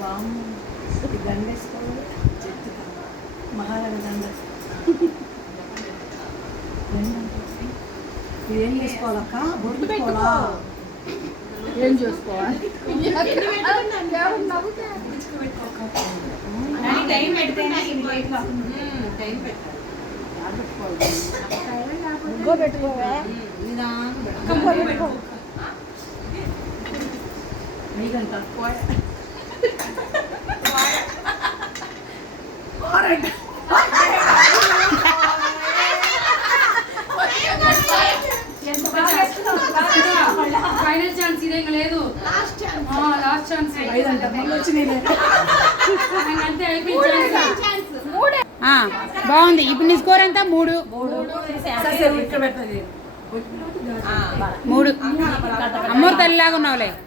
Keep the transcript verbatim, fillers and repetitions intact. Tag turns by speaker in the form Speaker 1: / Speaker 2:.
Speaker 1: దండ వేసుకోవాలి మహారాజ దండ ఇదేం చేసుకోవాలక్క బొట్టు పెట్టుకోవాలా ఏం చేసుకోవాలి టైం పెడితేనే పెట్టుకోవా ఐదంట
Speaker 2: ఫైనల్ ఛాన్స్ ఇదే లేదు లాస్ట్ ఛాన్స్
Speaker 1: ఐదంట
Speaker 2: అంతే అయిపోయింది. బాగుంది. ఇప్పుడు నీ స్కోర్ ఎంత? మూడు మూడు అమ్మోరు తల్లిలాగా ఉన్నావులే.